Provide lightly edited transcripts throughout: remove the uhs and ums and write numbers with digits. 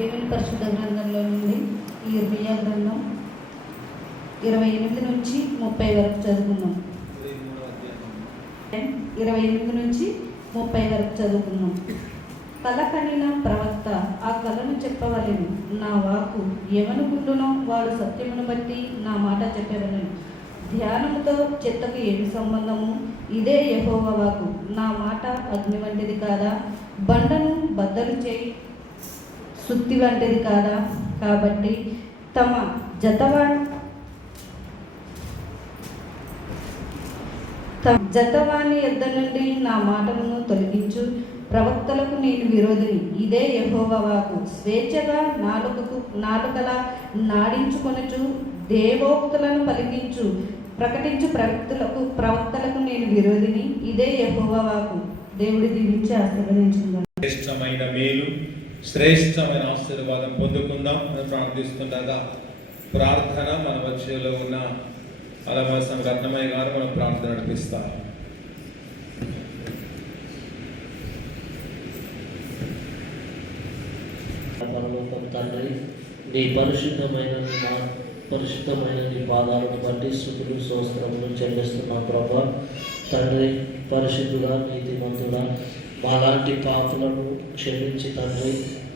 దేవుని పరిశుద్ధ గ్రంథంలో నుండి ఈ ఇర్మియా గ్రంథం 28 నుంచి 30 వరకు చదువుకున్నాం. 28 నుంచి 30 వరకు చదువుకున్నాం. కలకనిన ప్రవక్త ఆ కలను చెప్పవలెను. నా వాక్కు ఎవనుకుండునో వాడు సత్యమును బట్టి నా మాట చెప్పవలెను. ధ్యానముతో చెత్తకు ఏమి సంబంధము? ఇదే యెహోవా వాక్కు. నా మాట అగ్ని వంటిది కాదా? బండను బద్దలు చేయి సుత్తి వంటిది కాదా? కాబట్టి తమ జతవాని యొద్ద నుండి నా మాటలను తొలగించు. ప్రవక్తలకు నేను విరోధిని. ఇదే యెహోవా వాక్కు. స్వేచ్ఛగా నాలుకలా నాడించుకొనుచు దేవోక్తులను ప్రకటించు ప్రవక్తలకు నేను విరోధిని. ఇదే యెహోవా వాక్కు. దేవుడి దీవించి ఆశీర్వదించుకుందాం. శ్రేష్టమైన మేలు, శ్రేష్టమైన ఆశీర్వాదం పొందుకుందాం అని ప్రార్థిస్తుండగా ప్రార్థన మన మధ్యలో ఉన్న అలవాసం రత్నమయ్య గారు మనం ప్రార్థన నడిపిస్తారు. తండ్రి, నీ పరిశుద్ధమైన నీ పాదాలను బట్టి స్తుతులు స్తోత్రములు చెల్లిస్తున్నాం ప్రభా. తండ్రి, పరిశుద్ధుడా నీతిమంతుడా మాలాంటి పాపులను క్షమించి తండ్రి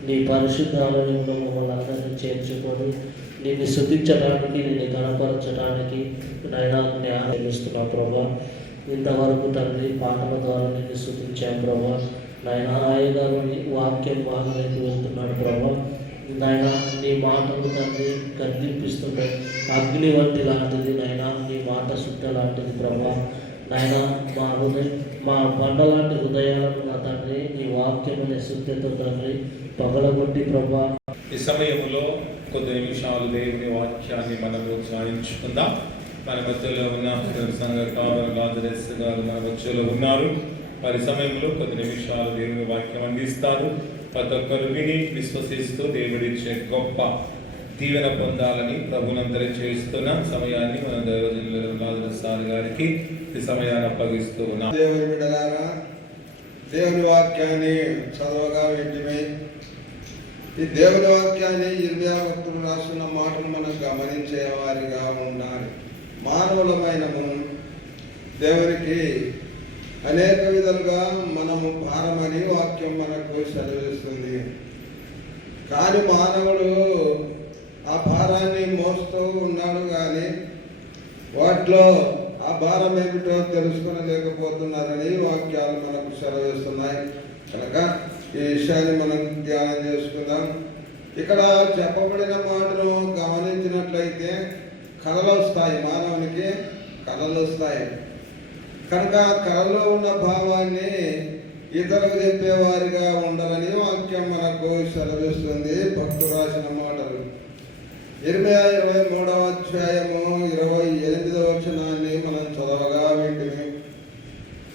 నీ పరిశుద్ధాలయంలో మమ్మల్ని అందరినీ చేర్చుకొని నిన్ను స్తుతించడానికి నిన్ను కనపరచడానికి నైనా జ్ఞానం ఇస్తున్నావు ప్రభా. ఇంతవరకు తండ్రి పాటల ద్వారా నిన్ను స్తుతించాం ప్రభా. నైనా ఆయగారు వాక్యం బాగా వెళ్తున్నాడు ప్రభా. నాయన నీ మాటలు తండ్రి కనిపిస్తుంటాయి. అగ్ని వంటి లాంటిది నైనా, నీ మాట శుద్ధ లాంటిది ప్రభా. నాయన మా బండ లాంటి హృదయాలను నా తండ్రి నీ వాక్యమనే శుద్ధతో తండ్రి పగలగొట్టి ప్రభా. ఈ సమయంలో కొద్ది నిమిషాలు దేవుని వాక్యాన్ని మనము ధ్యానించుకుందాం. మన మధ్యలో ఉన్న సంఘ లాజరస్ గారు మన మధ్యలో ఉన్నారు. వారి సమయంలో కొద్ది నిమిషాలు దేవుని వాక్యం అందిస్తారు. ప్రతి ఒక్కరు విని విశ్వసిస్తూ దేవుడిచ్చే గొప్ప దీవెన పొందాలని ప్రభునంతరం చేస్తున్న సమయాన్ని మన లాజరస్ సార్ గారికి ఈ సమయాన్ని అప్పగిస్తూ ఉన్నాం. దేవుని బిడ్డలారా, దేవుని వాక్యాన్ని చదవగా వింటిమే. ఈ దేవుని వాక్యాన్ని ఇర్మియా భక్తులు రాస్తున్న మాటలు మనం గమనించే వారిగా ఉండాలి. మానవులమైన దేవునికి అనేక విధాలుగా మనము భారమని వాక్యం మనకు సెలవిస్తుంది. కానీ మానవుడు ఆ భారాన్ని మోస్తూ ఉన్నాడు, కానీ వాటిలో ఆ భారం ఏమిటో తెలుసుకొనలేకపోతున్నారని వాక్యాలు మనకు సెలవిస్తున్నాయి. కనుక ఈ విషయాన్ని మనం ధ్యానం చేసుకుందాం. ఇక్కడ చెప్పబడిన మాటను గమనించినట్లయితే కళలు వస్తాయి, మానవునికి కళలు వస్తాయి. కనుక కళలో ఉన్న భావాన్ని ఇతరులకు చెప్పేవారిగా ఉండాలని వాక్యం మనకు సెలవిస్తుంది. భక్తుడు రాసిన మాటలు ఇర్మియా 23వ అధ్యాయము 28వ వచనాన్ని మనం చదవగా వింటిమి.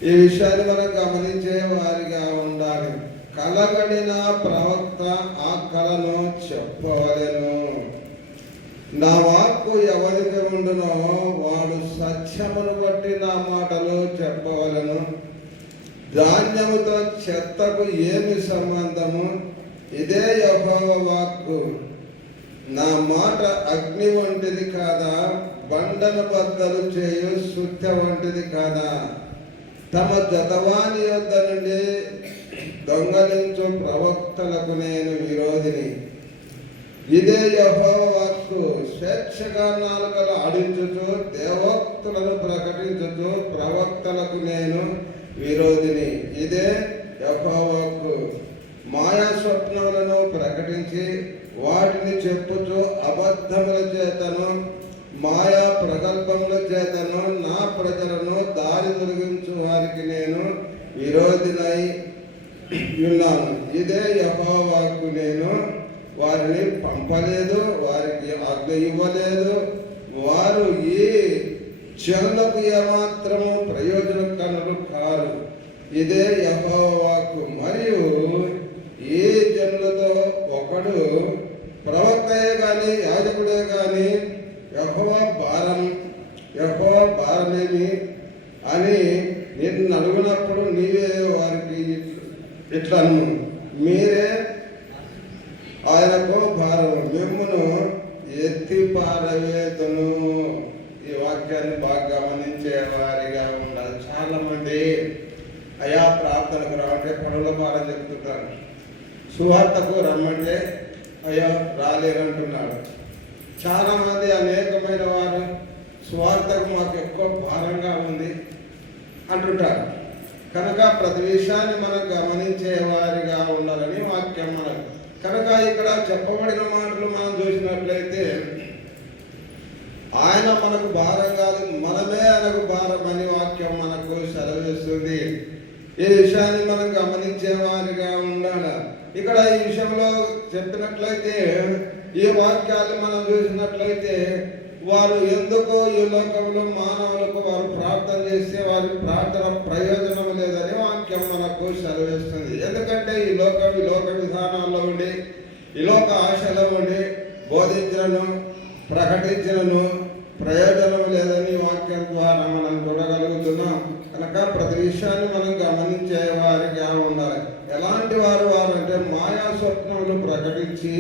ఈ విషయాన్ని మనం గమనించే వారిగా ఉండాలి. కలగడిన ప్రవక్త ఆ కళను చెప్పవలెను. నా వాక్కు ఎవరికి ఉండునో వాడు సత్యమును బట్టి నా మాటలు చెప్పవలను. ధాన్యముతో చెత్తకు ఏమి సంబంధము? ఇదే యెహోవా వాక్కు. నా మాట అగ్ని వంటిది కాదా? బండను బద్దలు చేయు సుత్త వంటిది కాదా? తమ జతవాని యొద్ద నుండి దొంగలించు ప్రవక్తలకు నేను విరోధిని. ఇదే యెహోవా వాక్కు. స్వేచ్ఛగా నాలుకలు ఆడించుచు దేవోక్తులను ప్రకటించుచు ప్రవక్తలకు నేను విరోధిని. ఇదే యెహోవా వాక్కు. మాయా స్వప్నములను ప్రకటించి వాటిని చెప్పుచు అబద్ధముల చేతను మాయా ప్రగల్భముల చేతను నా ప్రజలను దారి తొలగించు వారికి నేను విరోధినై ఉన్నాను. ఇదే యెహోవా వాక్కు. నేను వారిని పంపలేదు, వారికి ఆజ్ఞ ఇవ్వలేదు. వారు ఈ జనులకు ఏమాత్రము ప్రయోజనకరులు కారు. ఇదే యెహోవా వాక్కు. మరియు ఈ జనులతో ఒకడు ప్రవక్తయే కానీ యాజకుడే కానీ యెహోవా భారమేమి అని నిన్ను అడుగునప్పుడు నీవే వారికి ఇట్లను మీరే ఆయనకు భారము, మిమ్మును ఎత్తి పారవేతును. ఈ వాక్యాన్ని బాగా గమనించే వారిగా ఉండాలి. చాలా మంది అయా ప్రార్థనకు రావంటే పనుల భారం చెప్తుంటారు, సువార్తకు రమ్మంటే అయ్యో రాలేరంటున్నాడు. చాలా మంది అనేకమైన వారు సువార్తకు మాకు ఎక్కువ భారంగా ఉంది అంటుంటారు. కనుక ప్రతి విషయాన్ని మనం గమనించే వారిగా ఉండాలని వాక్యం మనకు. కనుక ఇక్కడ చెప్పబడిన మాటలు మనం చూసినట్లయితే ఆయన మనకు భారం కాదు, మనమే ఆయనకు భారం అని వాక్యం మనకు సెలవిస్తుంది. ఈ విషయాన్ని మనం గమనించే వారిగా ఉండాలి. ఇక్కడ ఈ విషయంలో చెప్పినట్లయితే ఈ వాక్యాలు మనం చూసినట్లయితే వారు ఎందుకో ఈ లోకంలో మానవులకు వారు ప్రార్థన చేస్తే వారి ప్రార్థన ప్రయోజనం లేదని వాక్యం మనకు సెలవిస్తుంది. ఎందుకంటే ఈ లోక విధానాల్లో ఉండి ఈ లోక ఆశలో ఉండి బోధించను ప్రకటించను ప్రయోజనం లేదని వాక్యం ద్వారా మనం చూడగలుగుతున్నాం. కనుక ప్రతి విషయాన్ని మనం గమనించే వారిగా ఉండాలి. ఎలాంటి వారు అంటే మాయా స్వప్నములు ప్రకటించి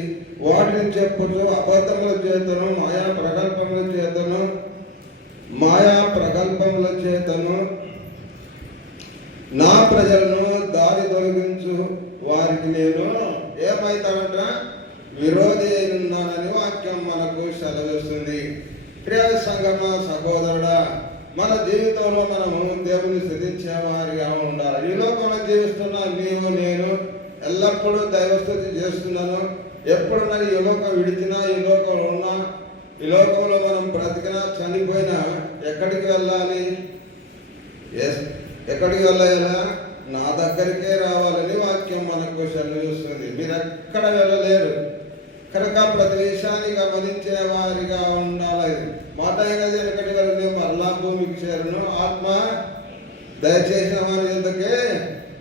వాటిని చెప్పుతూ అబద్ధముల చేతను మాయా ప్రగల్భముల చేతను నా ప్రజలను దారి తొలగించు వారికి నేను ఏమైతానంట విరోధి అయినానని వాక్యం మనకు సెలవిస్తుంది. ప్రియ సంగమ సహోదరుడా, మన జీవితంలో మనము దేవుని స్థుతించే వారిగా ఉండాలి. ఈ లోకంలో జీవిస్తున్న నీవు నేను ఎల్లప్పుడూ దైవస్థుతి చేస్తున్నాను. ఎప్పుడు నన్ను ఈ లోకం విడిచినా, ఈ లోకంలో ఉన్నా, ఈ లోకంలో మనం బ్రతికినా చనిపోయినా ఎక్కడికి వెళ్ళాలి? ఎక్కడికి వెళ్ళాలా? నా దగ్గరికే రావాలని వాక్యం మనకు సెలవిస్తుంది. మీరు ఎక్కడ వెళ్ళలేరు. కనుక ప్రతి విషయాన్ని గమనించే వారిగా ఉండాలి. మాట అయినది ఎక్కడికి వెళ్ళి మరలా భూమికి చేరును, ఆత్మ దయచేసిన వారి ఎందుకే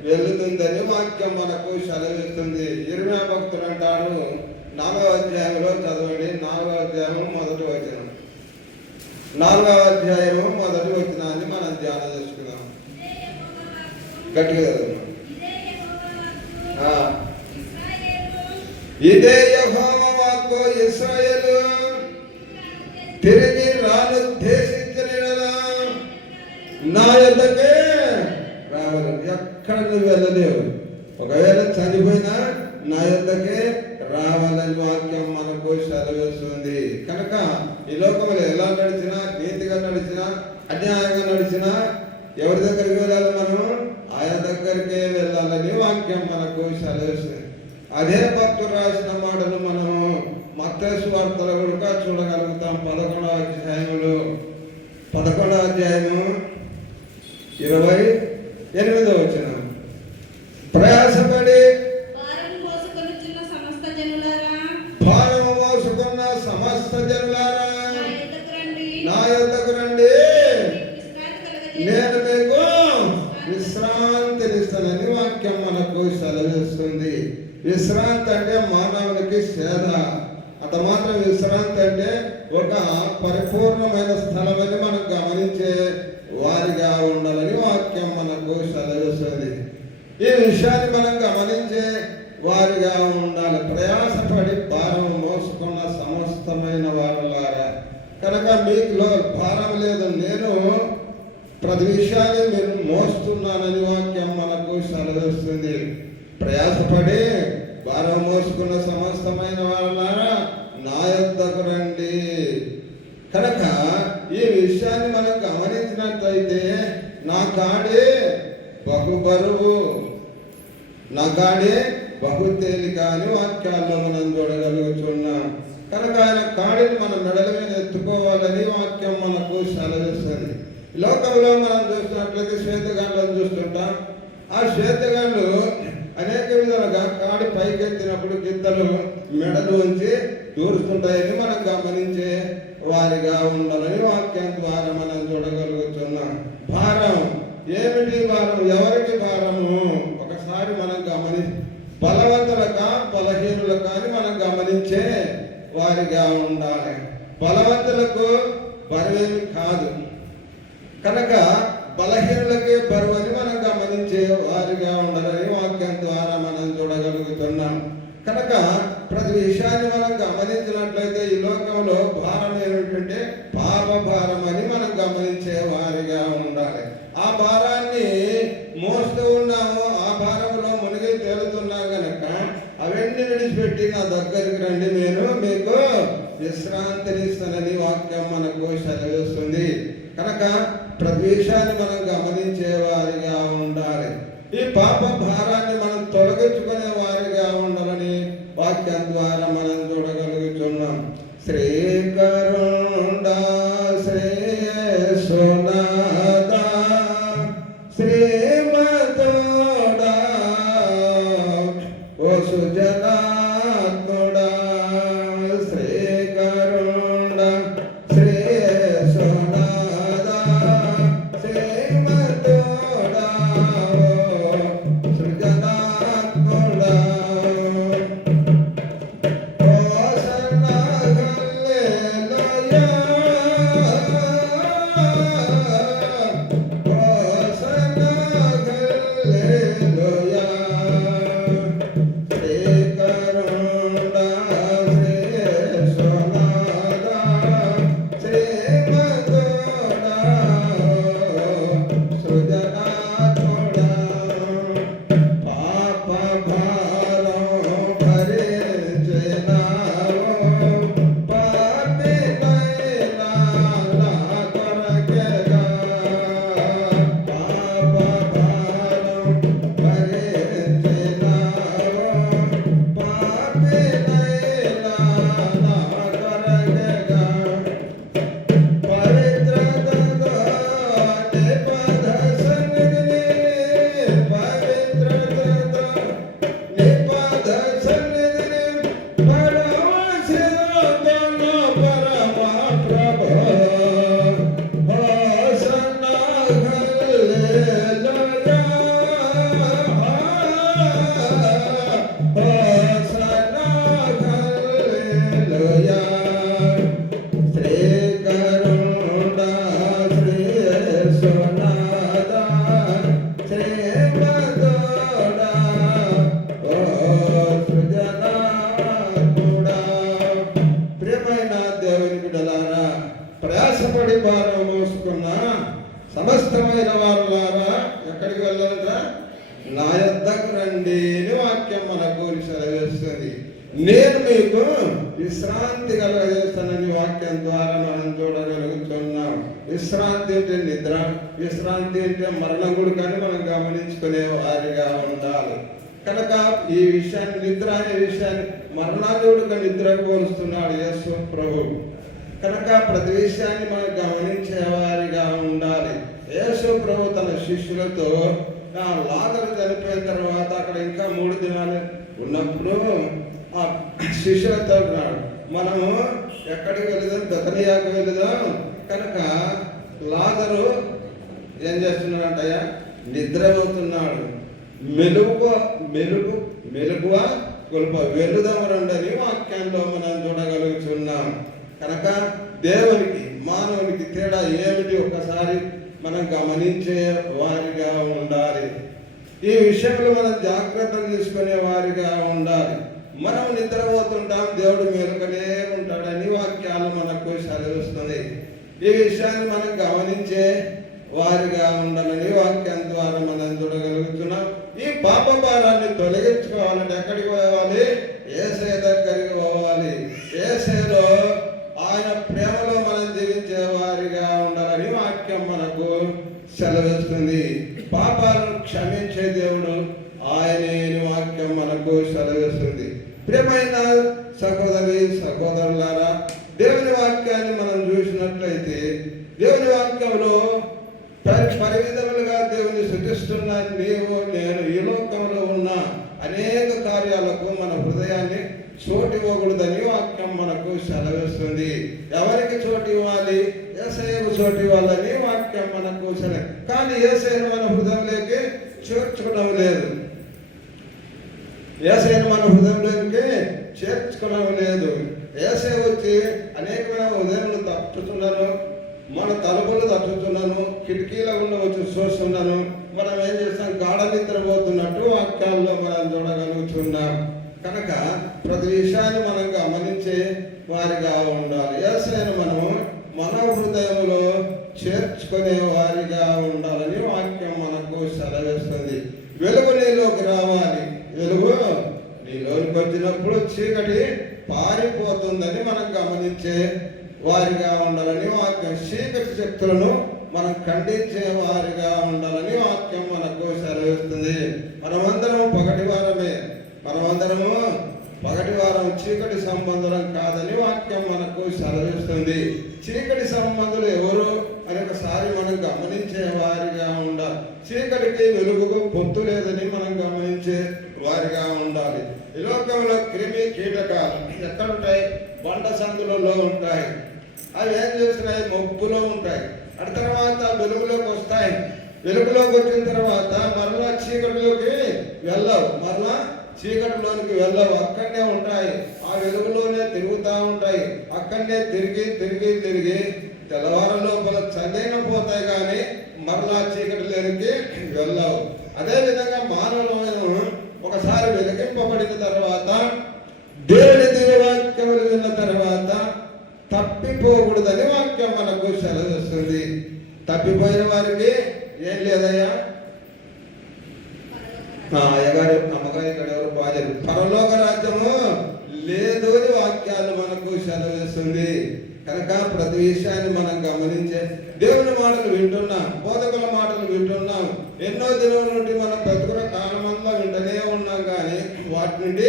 వెళుతుందని వాక్యం మనకు సెలవిస్తుంది. ఇర్మియా భక్తుడు అంటాడు, 4వ అధ్యాయంలో చదవండి, 4వ అధ్యాయం మొదటి వచనం. 4వ అధ్యాయము మొదటి వచనాన్ని మనం ధ్యానం చేసుకుందాం. గట్టిగా చదువుతున్నాం. ఇదే యెహోవా వాక్కు, ఇశ్రాయేలు తిరిగి రానుద్దేశించిన నా యొద్దకే రావాలి. ఎక్కడ నువ్వు వెళ్ళలేవు. ఒకవేళ చనిపోయినా నా యొద్దకే రావాలని వాక్యం మనకు సెలవిస్తుంది. కనుక ఈ లోకంలో ఎలా నడిచినా, నీతిగా నడిచినా, అన్యాయంగా నడిచినా ఎవరి దగ్గరికి వెళ్ళాలి? మనం ఆయన దగ్గరికే వెళ్ళాలని వాక్యం మనకు సెలవిస్తుంది. అదే భక్తుడు రాసిన మాటలు మనము మత్తయి సువార్తలో కూడా చూడగలుగుతాం. 11వ అధ్యాయము 28వ వచనం. ప్రయాసపడి భారము మోసుకున్న సమస్త జనులారా నా యొద్దకు రండి, నేను మీకు విశ్రాంతినిస్తానని వాక్యం మనకు సెలవిస్తుంది. విశ్రాంతి అంటే మానవునికి సేద. అంత మాత్రం విశ్రాంతి అంటే ఒక పరిపూర్ణమైన స్థలమని మనం గమనించే వారిగా ఉండాలని వాక్యం మనకు సెలవిస్తుంది. ఈ విషయాన్ని మనం గమనించే వారిగా ఉండాలి. ప్రయాసపడి భారం మోసుకున్న సమస్తమైన వారులారా, కనుక మీకు భారం లేదు, నేను ప్రతి విషయాన్ని మీరు మోస్తున్నానని వాక్యం మనకు సెలవిస్తుంది. ప్రయాసపడి భారం మోసుకున్న సమస్తమైన వారులారా నా యొద్దకు రండి. కనుక ఈ విషయాన్ని మనం గమనించినట్లయితే నా కాడే బహు బరువు, నా కాడే బహు తేలిక అని వాక్యాల్లో మనం చూడగలుగుతున్నాం. కనుక ఆయన కాడిని మన మెడల మీద ఎత్తుకోవాలని వాక్యం మనకు సెలవిస్తుంది. లోకంలో మనం చూసినట్లయితే శ్వేతగాళ్ళను చూస్తుంటాం. ఆ శ్వేతగాళ్ళు అనేక విధాలుగా కాడి పైకెత్తినప్పుడు గిత్తలు మెడలు ఉంచి దూరుస్తుంటాయని మనం గమనించే వారిగా ఉండాలని వాక్యం ద్వారా మనం చూడగలుగుతున్నాం. భారం ఏమిటి? భారం ఎవరికి భారము? ఒకసారి మనం బలవంతులక బలహీనులక అని మనం గమనించే వారిగా ఉండాలి. బలవంతులకు బరువేమి కాదు, కనుక బలహీనులకే బరువు అని మనం గమనించే వారిగా ఉండాలని వాక్యం ద్వారా మనం చూడగలుగుతున్నాం. కనుక ప్రతి విషయాన్ని మనం గమనించినట్లయితే ఈ లోకంలో భారం ఏమిటంటే పాప భారం అని మనం గమనించే వారిగా ఉండాలి. ఆ భారాన్ని మోస్తూ ఉన్నాము, ఆ భారంలో మునిగి తేలుతున్నాం కనుక అవన్నీ విడిచిపెట్టి నా దగ్గరికి రండి, నేను మీకు విశ్రాంతినిస్తానని వాక్యం మనకు సెలవిస్తుంది. కనుక ప్రతి విషయాన్ని మనం గమనించే వారిగా ఉండాలి. ఈ పాప భారాన్ని మనం తొలగించుకునే వారిగా ఉండాలని వాక్యం ద్వారా మనం చూడగలుగుతున్నాం. శ్రీకరుణా శ్రేయసునాదా శ్రీమతోడా ఓ సుజనాత్ముడా శ్రీకరుణా శ్రేయసునాదా శ్రీమతోడా ఓ సుజనాత్ముడా ప్రయాసపడి భారం మోసుకున్న సమస్తమైన వారులారా ఎక్కడికి వెళ్ళాలట? నా యొద్దకు రండి అని వాక్యం మనకు సెలవిస్తుంది. నేను మీకు విశ్రాంతి కలగజేస్తానని వాక్యం ద్వారా మనం చూడగలుగుతున్నాం. విశ్రాంతి అంటే నిద్ర, విశ్రాంతి అంటే మరణం కూడా కానీ మనం గమనించుకునే వారిగా ఉండాలి. కనుక ఈ విషయాన్ని, నిద్ర అనే విషయాన్ని మరణాలుడుగా నిద్రకు పోలుస్తున్నాడు యేసు ప్రభు. కనుక ప్రతి విషయాన్ని మనం గమనించే వారిగా ఉండాలి. యేసు ప్రభు తన శిష్యులతో లాజరు చనిపోయిన తర్వాత అక్కడ ఇంకా 3 దినాలు ఉన్నప్పుడు ఆ శిష్యులతో ఉన్నాడు, మనము ఎక్కడికి వెళదాం? బెతనియాకు వెళదాం. కనుక లాజరు ఏం చేస్తున్నాడంటయ్యా? నిద్రపోతున్నాడు. మెలుగువ గొలుప వెలుదం రండని వాక్యంలో మనం చూడగలుగుతున్నాం. కనుక దేవునికి మానవునికి తేడా ఏమిటి ఒక్కసారి మనం గమనించే వారిగా ఉండాలి. ఈ విషయంలో మనం జాగ్రత్తలు తీసుకునే వారిగా ఉండాలి. మనం నిద్రపోతుంటాం, దేవుడు మేలుకనే ఉంటాడని వాక్యాలు మనకు సెలవిస్తుంది. ఈ విషయాన్ని మనం గమనించే వారిగా ఉండాలని వాక్యం ద్వారా మనం చూడగలుగుతున్నాం. ఈ పాప భారాన్ని తొలగించుకోవాలంటే ఎక్కడికి పోవాలి? యేసయ్య దగ్గరికి పోవాలి. యేసయ్యలో ఆయన ప్రేమలో మనం జీవించే వారిగా ఉండాలని వాక్యం మనకు సెలవిస్తుంది. పాపాలను క్షమించే దేవుడు ఆయనే వాక్యం మనకు సెలవిస్తుంది. ప్రియమైన సహోదరి సహోదరులారా, దేవుని వాక్యాన్ని మనం చూసినట్లయితే దేవుని వాక్యంలో పరివిధములుగా దేవుని సృష్టిస్తున్న నీవు నేను ఈ లోకంలో ఉన్న అనేక కార్యాలకు మన హృదయాన్ని చోటు ఇవ్వకూడదని వాక్యం మనకు సెలవిస్తుంది. ఎవరికి చోటు ఇవ్వాలి? యేసయ్యకు చోటు ఇవ్వాలని వాక్యం మనకు కానీ యేసయ్యను మన హృదయంలోకి చేర్చుకోవడం లేదు. యేసయ్యను మన హృదయంలోకి చేర్చుకోవడం లేదు. యేసయ్య వచ్చి అనేకమైన ఉదయములు తప్పుతున్నాను, మన తలుపులు తట్టుతున్నాను, కిటికీల గుండా వచ్చి చూస్తున్నాను. మనం ఏం చేస్తాం? గాఢ నిద్రపోతున్నట్టు వాక్యాల్లో మనం చూడగలుగుతున్నాం. కనుక ప్రతి విషయాన్ని మనం గమనించే వారిగా ఉండాలి. యేసయ్యను మనము మన హృదయంలో చేర్చుకునే వారిగా ఉండాలని వాక్యం మనకు సెలవిస్తుంది. వెలుగు నీలోకి రావాలి. వెలుగు నీలోకి వచ్చినప్పుడు చీకటి పారిపోతుందని మనం గమనించే వారిగా ఉండాలని వాక్యం. చీకటి శక్తులను మనం ఖండించే వారిగా ఉండాలని వాక్యం మనకు సెలవిస్తుంది. మనమందరం పగటి వారం చీకటి సంబంధం కాదని వాక్యం మనకు సెలవిస్తుంది. చీకటి సంబంధులు ఎవరు అని ఒకసారి మనం గమనించే వారిగా ఉండాలి. చీకటికి వెలుగుకు పొత్తు లేదని మనం గమనించే వారిగా ఉండాలి. ఈ లోకంలో క్రిమి కీటకాలు ఎక్కడుంటాయి? బండ సందులలో ఉంటాయి. అవి ఏం చేస్తున్నాయి? మబ్బులో ఉంటాయి. అటు తర్వాత వెలుగులోకి వస్తాయి. వెలుగులోకి వచ్చిన తర్వాత మరలా చీకటిలోకి వెళ్ళవు. అక్కడనే ఉంటాయి. ఆ వెలుగులోనే తిరుగుతూ ఉంటాయి. అక్కడనే తిరిగి తెల్లవారు లోపల చదైన పోతాయి, కానీ మరలా చీకటిలోకి వెళ్ళవు. అదేవిధంగా మానవులను ఒకసారి వెలిగింపబడిన తర్వాత, దేవుని దివ్యవాక్యములు విన్న తర్వాత తప్పిపోకూడదని వాక్యం మనకు సెలవిస్తుంది. తప్పిపోయిన వారికి ఏం లేదయ్యా, అయ్యగారు అమ్మగారు ఇక్కడ ఎవరు బాధ్యత, పరలోక రాజ్యము లేదు అని వాక్యాలు మనకు సెలవిస్తుంది. కనుక ప్రతి విషయాన్ని మనం గమనించే దేవుని మాటలు వింటున్నాం, బోధకుల మాటలు వింటున్నాం. ఎన్నో దినం నుండి మనం బ్రతుకున్న కాలమంతా వింటనే ఉన్నాం, కానీ వాటి నుండి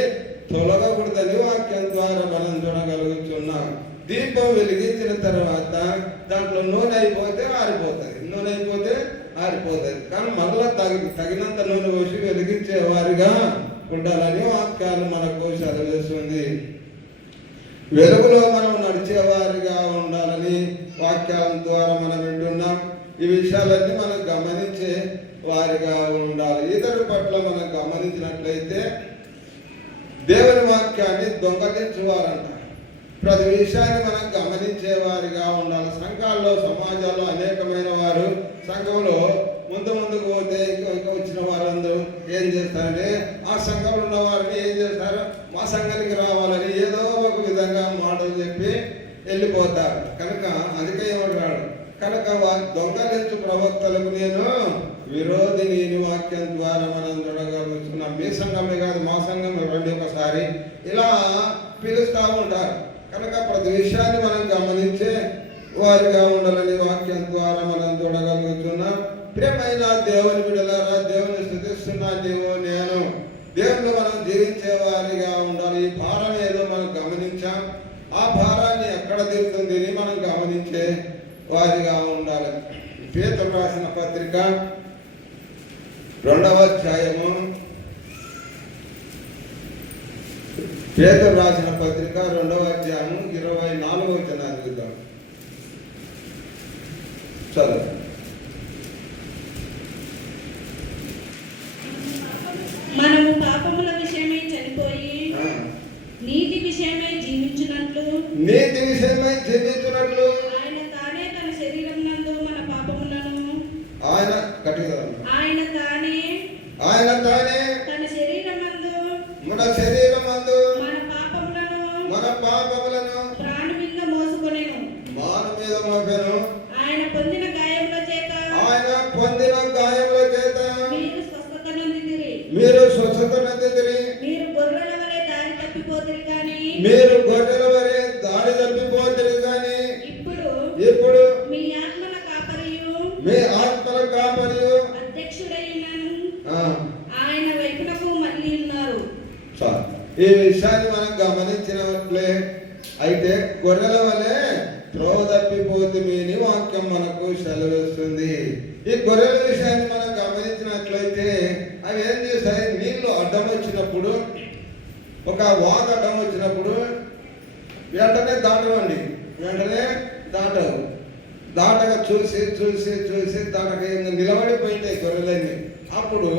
తొలగకూడదని వాక్యం ద్వారా మనం చూడగలుగుతున్నాం. దీపం వెలిగించిన తర్వాత దాంట్లో నూనె అయిపోతే ఆరిపోతుంది, కానీ మరలా తగినంత నూనె పోసి వెలిగించే వారిగా ఉండాలని వాక్యాలు మనకు సెలవిస్తుంది. వెలుగులో మనం నడిచేవారిగా ఉండాలని వాక్యాల ద్వారా మనం వింటున్నాం. ఈ విషయాలన్నీ మనం గమనించే వారిగా ఉండాలి. ఇతరుల పట్ల మనం గమనించినట్లయితే దేవుని వాక్యాన్ని దొంగలించేవారంట. ప్రతి విషయాన్ని మనం గమనించే వారిగా ఉండాలి. సంఘాల్లో సమాజాల్లో అనేకమైన వారు సంఘంలో ముందుకు పోతే ఇంకా వచ్చిన వారందరూ ఏం చేస్తారంటే ఆ సంఘంలో ఉన్న వారిని ఏం చేస్తారు, మా సంఘానికి రావాలని ఏదో ఒక విధంగా మాటలు చెప్పి వెళ్ళిపోతారు. కనుక అందుకే ఏమంటాడు, కనుక దొంగలించు ప్రవక్తలకు నేను విరోధిని వాక్యం ద్వారా మనం చూడగలుగుతున్నాం. మీ సంఘమే కాదు, మా సంఘం రండి ఒకసారి ఇలా పిలుస్తూ ఉంటారు. కనుక ప్రతి విషయాన్ని మనం గమనించే వారిగా ఉండాలని వాక్యం ద్వారా మనం చూడగలుగుతున్నాం. ప్రియమైన దేవుని బిడ్డలారా, దేవుని స్తుతిస్తున్నా నేను దేవుని మనం జీవించే వారిగా ఉండాలి. ఈ భారం ఏదో మనం గమనించాం, ఆ భారాన్ని ఎక్కడ తీరుతుంది అని మనం గమనించే వారిగా ఉండాలి. పేతురు రాసిన పత్రిక 2వ అధ్యాయము, పేతురు రాసిన పత్రిక 2వ అధ్యాయము 24వ వచనాన్ని చూద్దాం. చదువు. మనము పాపముల విషయమై చనిపోయి నీతి విషయమై జీవించున్నట్లు ఆయన తానే తన శరీరం నందు మన పాపములను ఆయన తానే తన శరీరమందు మన పాపములను ప్రాణు మీద మోసుకొనెను. ఆయన పొందిన గాయముల చేత మీరు స్వస్థత నొందితిరి. మీరు గొర్రెల వలె దారి తప్పిపోతిరి కానీ ఇప్పుడు మీ ఆత్మల కాపరియు అధ్యక్షుడైన ఆయన వైపునకు మళ్ళీ ఉన్నారు. ఈ విషయాన్ని మనం గమనించినట్లే అయితే గొర్రెల వలె త్రోవ తప్పిపోతుమని వాక్యం మనకు సెలవిస్తుంది. ఈ గొర్రెల విషయాన్ని మనం గమనించినట్లయితే అవి ఏం చేస్తాయి, నీళ్లు అడ్డం వచ్చినప్పుడు, ఒక వాగ అడ్డం వచ్చినప్పుడు వెంటనే దాటగా చూసి దాటగా నిలబడిపోయింటాయి గొర్రెలన్నీ. అప్పుడు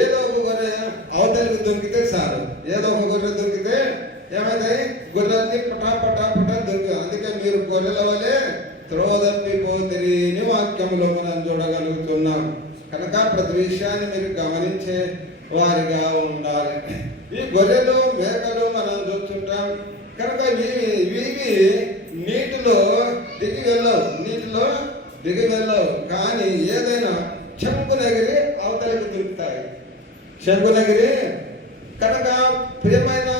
ఏదో ఒక గొర్రె అవతలికి దొరికితే చాలు, ఏదో ఒక గొర్రె దొరికితే ఏమైతాయి, గొర్రెల్ని పటా దొరికి. అందుకే మీరు గొర్రెల వలె త్రోవ తప్పిపోతిరి అని వాక్యంలో మనం చూడగలుగుతున్నాం. కనుక ప్రతి విషయాన్ని మీరు గమనించే వారిగా ఉండాలి. ఈ గొర్రెలు మేకలు మనం చూస్తుంటాం కనుక ఇవి నీటిలో దిగి వెళ్ళవు కానీ ఏదైనా చెంపునగిరి అవతలికి దిగుతాయి. చెంపునగిరి కనుక ప్రియమైన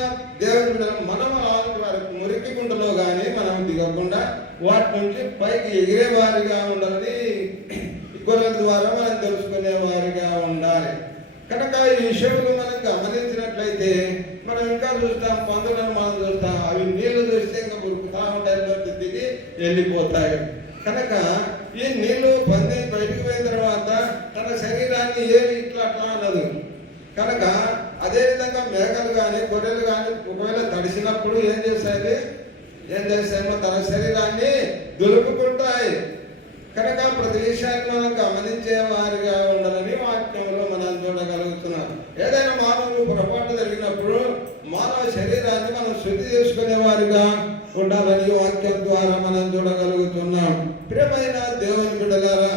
దేవుని బిడ్డలు మనం మురికి గుంటలో కానీ మనం దిగకుండా వాటి నుంచి పైకి ఎగిరే వారిగా ఉండాలని గొర్రెల ద్వారా మనం తెలుసుకునే వారిగా ఉండాలి. కనుక ఈ విషయంలో మనం గమనించినట్లయితే మనం ఇంకా చూస్తాం, పందులను మనం చూస్తాం, అవి నీళ్లు చూస్తే ఇంకా ఉరుకుతా ఉంటాయి, దిగి వెళ్ళిపోతాయి. కనుక ఈ నీళ్లు పంది బయటికి పోయిన తర్వాత తన శరీరాన్ని ఏమి ఇట్లా అట్లా అన్నది. కనుక అదేవిధంగా మేకలు కానీ గొర్రెలు కానీ ఒకవేళ తడిసినప్పుడు ఏం చేస్తాయో తన శరీరాన్ని దులుపుకుంటాయి. కనుక ప్రతి విషయాన్ని మనం గమనించే వారిగా ఉండాలని వాక్యంలో మనం చూడగలుగుతున్నాం. ఏదైనా మానవులు పొరపాటు జరిగినప్పుడు మానవ శరీరాన్ని మనం శుద్ధి చేసుకునే వారిగా ఉండాలని వాక్యం ద్వారా మనం చూడగలుగుతున్నాం. ప్రియమైన దేవుని బిడ్డలారా,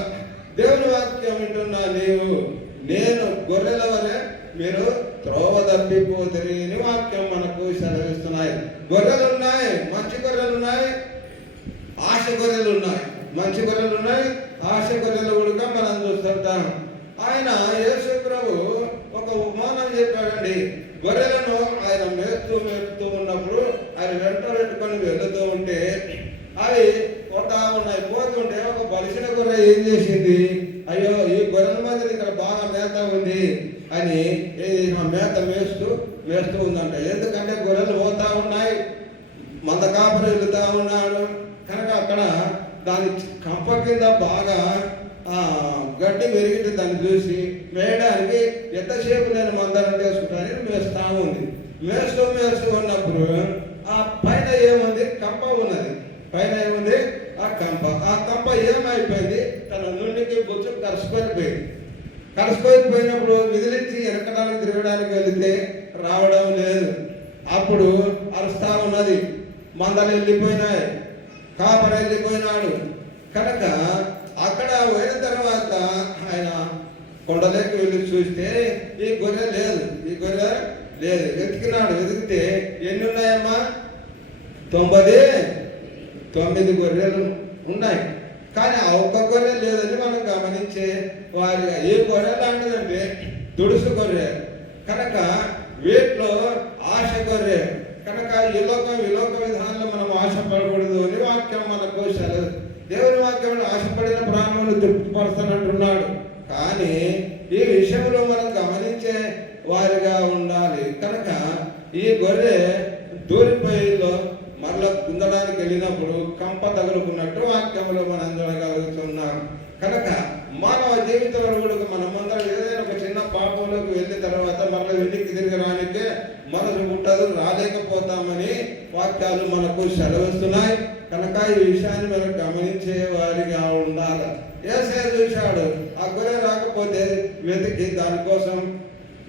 దేవుని వాక్యం వింటున్నా నేను గొర్రెల వలె మీరు త్రోవ తప్పిపోతురి అని వాక్యం మనకు సెలవిస్తున్నాయి. గొర్రెలు ఉన్నాయి, మంచి గొర్రెలు ఉన్నాయి, ఆశ గొర్రెలు ఉన్నాయి. మంచి గొర్రెలు ఉన్నాయి, ఆశ గొర్రెలు కూడా మనం చూస్తుంటాం. ఆయన యేసు ప్రభు ఒక ఉపమానం చెప్పాడండి. గొర్రెలను ఆయన మేపుతూ ఉన్నప్పుడు ఆయన వెంట పెట్టుకొని వెళుతూ ఉంటే అవి పోతుంటే ఒక బలిసిన గొర్రె ఏం చేసింది, అయ్యో ఈ గొర్రెల మధ్య ఇక్కడ బాగా మేత ఉంది అని మేత వేస్తూ ఉందంట. ఎందుకంటే గొర్రెలు పోతా ఉన్నాయి, మంద కాపులు వెళుతూ ఉన్నాడు కనుక అక్కడ దాని కంప కింద బాగా గడ్డి పెరిగితే దాన్ని చూసి మేయడానికి ఎంతసేపు నేను మందరం చేసుకుంటానని మేస్తా ఉంది. మేస్తూ ఉన్నప్పుడు ఆ పైన ఏముంది, కంప ఉన్నది. పైన ఏముంది, ఆ కంప ఏమైపోయింది, తన నుండికి బొచ్చు కలుసుకొని విదిలించి ఎరకడానికి తిరగడానికి వెళితే రావడం లేదు. అప్పుడు అరుస్తా ఉన్నది, మందలు వెళ్ళిపోయినాయి, కాపర వెళ్ళిపోయినాడు. కనుక అక్కడ పోయిన తర్వాత ఆయన కొండలోకి వెళ్ళి చూస్తే ఈ గొర్రె లేదు. వెతికితే ఎన్ని ఉన్నాయమ్మా, 99 గొర్రెలు ఉన్నాయి. కానీ ఆ ఒక్క గొర్రె లేదని మనం గమనించే వారిగా. ఏ గొర్రె లాంటిదంటే దుడుసు గొర్రె. కనుక వీటిలో ఆశ గొర్రె. కనుక విలోక విధానంలో మనం ఆశపడకూడదు అని వాక్యం మనకు సెలవు. దేవుని వాక్యంలో ఆశపడిన ప్రాణములు తృప్తిపరుస్తానంటున్నాడు. కానీ ఈ విషయంలో మనం గమనించే వారిగా ఉండాలి. కనుక ఈ గొర్రె దూరిపోయిలో మరలా గుందడానికి వెళ్ళినప్పుడు కంప తగులుకున్నట్టు వాక్యంలో మనం చూడగలుగుతున్నాం. కనుక మానవ జీవితంలో కూడా మనమందరం ఏదైనా ఒక చిన్న పాపంలోకి వెళ్ళిన తర్వాత మరలా వెనక్కి తిరగడానికే మనసు పుట్టదు, రాలేకపోతామని వాక్యాలు మనకు సెలవిస్తున్నాయి. కనుక ఈ విషయాన్ని మనం గమనించే వారిగా ఉండాలి. యేసయ్య చూశాడు, ఆ గొర్రె రాకపోతే వెతికి దానికోసం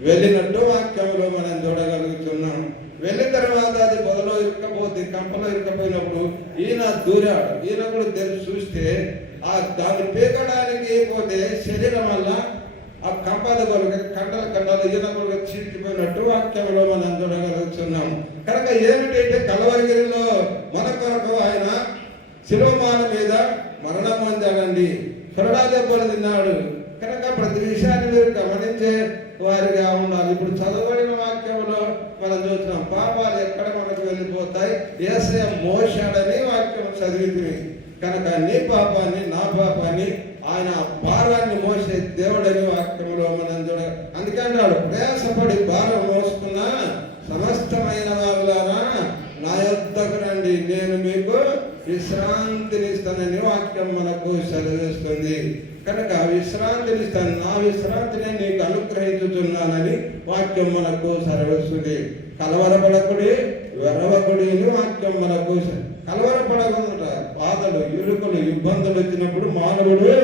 వెళ్ళినట్టు వాక్యంలో మనం చూడగలుగుతున్నాం. వెళ్ళిన తర్వాత అది పొదలో ఇరుక్కపోతే, కంపలో ఇరుక్కపోయినప్పుడు ఈయన దూరాడు. ఈయన కూడా తెలిసి చూస్తే దాన్ని పీకడానికి పోతే శరీరం వల్ల ఆ కంపద కొరకు కండలు ఈయన కూడా చీల్చిపోయినట్టు వాక్యంలో మనం చూడగలుగుతున్నాం. కనుక ఏమిటంటే కలవరిగిరిలో మన కొరకు ఆయన శిలోమాన మీద మరణం పొందాడండి, కొరడా దెబ్బలు తిన్నాడు. కనుక ప్రతి విషయాన్ని మీరు గమనించే వారిగా ఉండాలి. ఇప్పుడు చదవబడిన వాక్యంలో మనం చూస్తున్నాం, పాపాలు ఎక్కడ మనకు వెళ్ళిపోతాయి, యేసయ్య మోశాడని వాక్యం చదివింది. కనుక నీ పాపాన్ని నా పాపాన్ని ఆయన భారాన్ని మోసే దేవుడని వాక్యంలో మనం చూడ. అందుకంటాడు, ప్రయాసపడి భారం మోసుకున్న సమస్తమైన వారులారా నా యొద్దకు రండి, నేను మీకు విశ్రాంతినిస్తానని వాక్యం మనకు సెలవిస్తుంది. కనుక విశ్రాంతినిస్తాను, నా విశ్రాంతిని నీకు అనుగ్రహించుతున్నానని వాక్యం మనకు సెలవిస్తుంది. కలవరపడకుడి, వెరవకుడి అని వాక్యం మనకు. కలవరపడకుండా బాధలు, ఇరుకులు, ఇబ్బందులు వచ్చినప్పుడు మానవుడు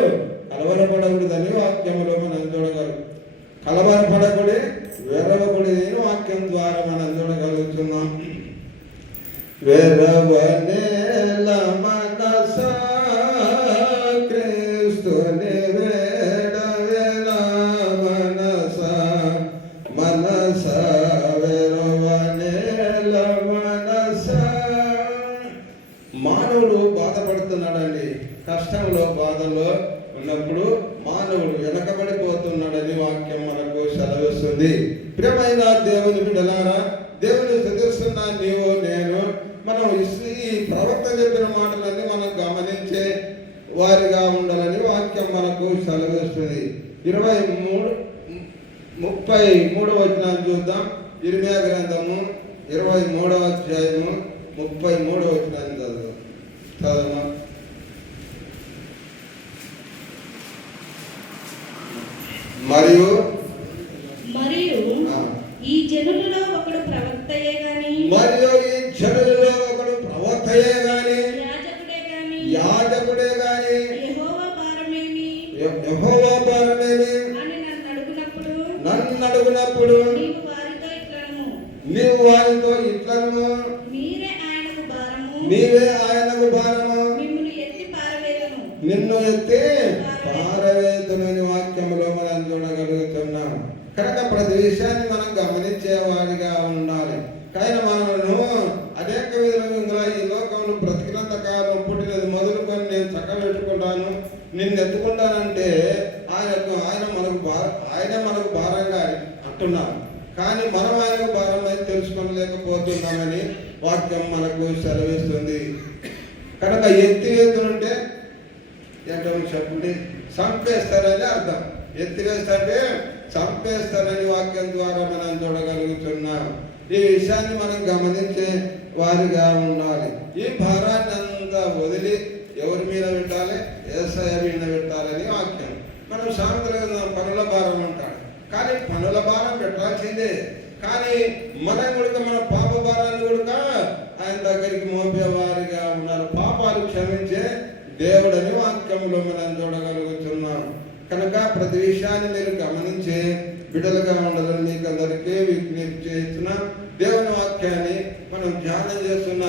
కలవరపడకూడదని వాక్యంలో మనం చూడగలం. కలవరపడకుడి, వెరవకుడి అని వాక్యం ద్వారా మనం చూడగలుగుతున్నాం. వెరవనేల మనసా క్రీస్తుని వేడవేల మనసా వెర మానవుడు బాధపడుతున్నాడండి. కష్టంలో బాధలో ఉన్నప్పుడు మానవుడు వెనకబడిపోతున్నాడని వాక్యం మనకు సెలవిస్తుంది. ప్రియమైన దేవుని బిడ్డలారా, దేవుని స్తుతిస్తున్న నీవు నేను మనం ఈ ప్రవక్త చెప్పిన మాటలన్నీ మనం గమనించే వారిగా ఉండాలని వాక్యం మనకు సెలవిస్తుంది. 33 వచనాన్ని చూద్దాం. ఇర్మియా గ్రంథము 23వ అధ్యాయము 33వ వచనాన్ని చదువుదాం. మరియు ఈ జనులలో ఒకడు ప్రవక్తయే గాని యాజకుడే గాని యెహోవా భారమేమి అని నన్ను అడుగునప్పుడు నీవు వారితో ఇట్లను నీవే ఆయనకు భారము నిన్ను ఎత్తి పారవేతునని వాక్యంలో మనం చూడగలుగుతున్నాం. కనుక ప్రతి విషయాన్ని మనం గమనించేవాడిగా ఉండాలి. కానీ మనము అనేక విధంగా ఈ లోకంలో బ్రతికినంత కాలం పుట్టినది మొదలుకొని నేను చక్కబెట్టుకుంటాను, నిన్ను ఎత్తుకుంటానంటే ఆయన మనకు భారంగా అంటున్నాను. కానీ మనం ఆయనకు భారం అని తెలుసుకోలేకపోతున్నామని వాక్యం మనకు సెలవిస్తుంది. కనుక ఎత్తివేస్తుంటే ఏంటో చెప్పండి, చంపేస్తారని అర్థం. ఎత్తివేస్తారంటే చంపేస్తారని వాక్యం ద్వారా మనం చూడగలుగుతున్నాం. ఈ విషయాన్ని మనం గమనించే వారిగా ఉండాలి. ఈ భారాన్ని అంతా వదిలి ఎవరి మీద పెట్టాలి? యేసయ్య మీద పెట్టాలని వాక్యం. మనం సామెతలుగా పనుల భారం అంటాడు, కానీ పనుల భారం పెట్టాల్సిందే. కానీ మనం కూడా మన పాప భారాన్ని కూడా ఆయన దగ్గరికి మోపేవారిగా ఉన్నారు. పాపాలు క్షమించే దేవుడని వాక్యంలో మనం చూడగలుగుతున్నాం. కనుక ప్రతి విషయాన్ని మీరు గమనించే బిడ్డలుగా ఉండాలని మీకు అందరికీ విజ్ఞప్తి చేస్తున్నా. దేవుని వాక్యాన్ని మనం ధ్యానం చేస్తున్న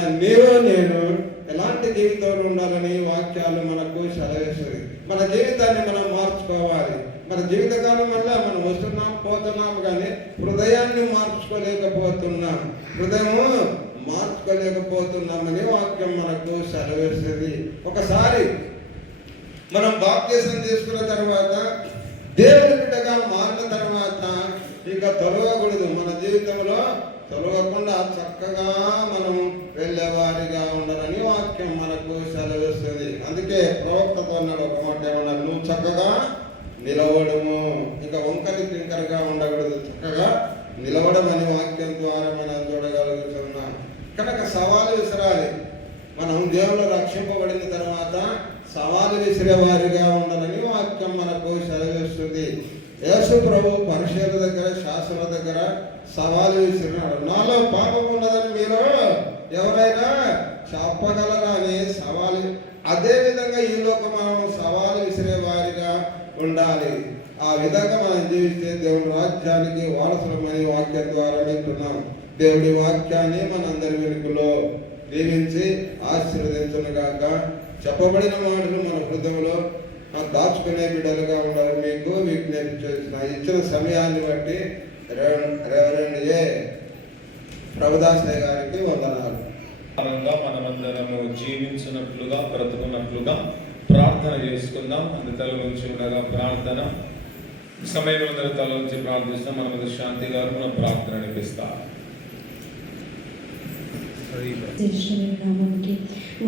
నేను ఎలాంటి జీవితంలో ఉండాలని వాక్యాలు మనకు సెలవిస్తుంది. మన జీవితాన్ని మనం మార్చుకోవాలి. మన జీవితకాలం వల్ల మనం వస్తున్నాం పోతున్నాం, కానీ హృదయాన్ని మార్చుకోలేకపోతున్నామని వాక్యం మనకు సెలవిస్తుంది. ఒకసారి మనం బాప్తిసం తీసుకున్న తర్వాత, దేవుని బిడ్డగా మారిన తర్వాత ఇక తొలగకూడదు. మన జీవితంలో తొలగకుండా చక్కగా మనం వెళ్ళేవారిగా ఉండాలని వాక్యం మనకు సెలవిస్తుంది. అందుకే ప్రవక్తతో అన్నాడు ఒక మాట, ఏమన్నాడు? నువ్వు చక్కగా నిలవడము, ఇక వంకరి టింకరగా ఉండకూడదు, చక్కగా నిలవడమని వాక్యం ద్వారా మనం చూడగలుగుతున్నాం. కనుక సవాలు విసరాలి. మనం దేవుళ్ళు రక్షింపబడిన తర్వాత సవాలు విసిరే వారిగా ఉండాలని వాక్యం మనకు సెలవిస్తుంది. యేసు ప్రభు పరిశీల దగ్గర, శాస్త్రుల దగ్గర సవాలు విసిరినాడు. నాలో పాపం ఉన్నదని మీరు ఎవరైనా చెప్పగలరా అని సవాలు. అదే విధంగా ఈ లోకం మనం సవాలు విసిరే వారిగా ఉండాలి. ఆ విధంగా మనం జీవిస్తే దేవుని రాజ్యానికి వారసులమని వాక్యం ద్వారా వింటున్నాం. దేవుడి వాక్యాన్ని మనందరి వెనుకలో దీవించి ఆశీర్వదించునుగాక. చెప్పబడిన మాటలు మన హృదయంలో దాచుకునే బిడ్డలుగా ఉండాలి. మీకు విజ్ఞప్తి చేసిన ఇచ్చిన సమయాన్ని బట్టి రెవరెండ్ ఏ ప్రభుదాసయ్య గారికి వందనాలు. మనమందరము జీవించినట్లుగా బ్రతుకున్నట్లుగా ప్రార్థన చేసుకుందాం. అందు తల నుంచి ఉండగా ప్రార్థన సమయంలో తల నుంచి ప్రార్థిస్తాం. మన మీద శాంతి గారు మన ప్రార్థన అనిపిస్తారు. నామంకి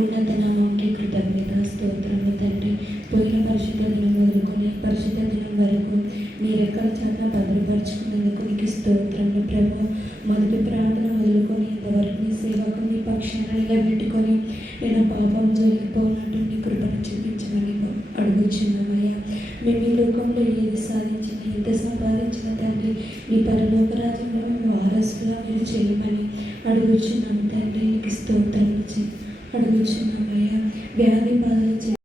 ఉన్నత నామంకి కృతజ్ఞత స్తోత్రము తండ్రి. పోయిన పరిశుద్ధ దినం మొదలుకొని పరిశుద్ధ దినం వరకు మీరెక్కడ చేత భద్రపరుచుకున్నందుకు మీకు స్తోత్రము ప్రభు. మొదటి ప్రార్థన మొదలుకొని ఇంతవరకు మీ సేవకు మీ పక్షాన నిలబెట్టుకొని నేను పాపం జోలిపోనట్టు మీ కృపను చూపించమని అడుగుచున్నామయ్యా. మేము ఈ లోకంలో ఏది సాధించినా, ఎంత సంపాదించిన తండ్రి, మీ పరలోక రాజ్యంలో మేము వారసుగా మీరు చేయమని అడుగుచున్నాము తండ్రి. నీకు స్తోత్రం అడుగుచున్నామయ్యా. వ్యాధి బాధలు